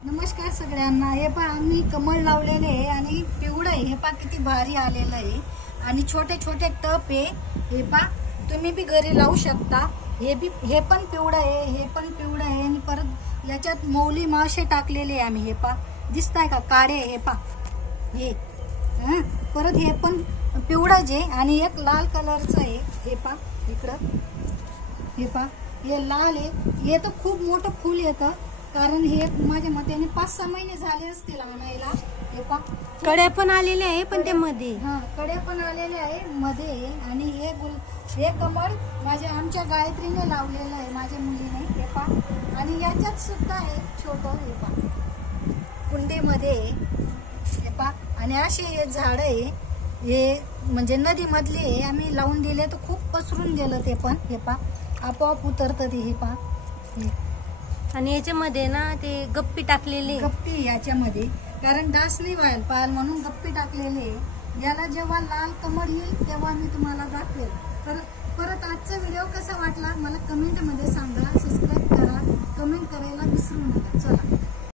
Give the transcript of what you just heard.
नमस्कार सगळ्यांना। हे पहा आम्ही कमळ लावलेले आहे आणि पिवळं आहे। हे पहा किती भारी आलेलं आहे आणि छोटे छोटे टप आहे। हे पहा तुम्ही बी घरी लावू शकता। हे पण पिवळं आहे, हे पण पिवळं आहे आणि परत याच्यात मौली मासे टाकलेले आहे आम्ही। हे पहा दिसताय का काळे? हे पहा हे परत हे पण पिवळंच आहे आणि एक लाल कलरचं आहे। हे पहा इकडं, हे पहा हे लाल आहे। हे तर खूप मोठं फूल येतं, कारण हे माझ्या मते 5-6 महिने झाले असतील आणायला। हे पहा कड्या पण आलेल्या आहे, पण ते मध्ये कड्या पण आलेल्या आहे मध्ये। आणि हे कमळ आमच्या गायत्रीने लावलेलं आहे, माझ्या मुलीने। हे पहा आणि याच्यात सुद्धा आहे छोटं, हे पहा कुंडीमध्ये। हे पहा आणि असे हे झाड आहे, हे म्हणजे नदी मधले आहे। आम्ही लावून दिले तर खूप पसरून गेलं ते पण। हे पहा आपोआप उतरतं ते। हे पहा आणि याच्यामध्ये ना ते गप्पी टाकलेले, गप्पी याच्यामध्ये, कारण डास नाही व्हायला पाहिजे म्हणून गप्पी टाकलेले। याला जेव्हा लाल कमळ येईल तेव्हा मी तुम्हाला दाखवेल। तर परत आजचा व्हिडिओ कसा वाटला मला कमेंट मध्ये सांगा। सबस्क्राईब करा, कमेंट करायला विसरू नका। चला।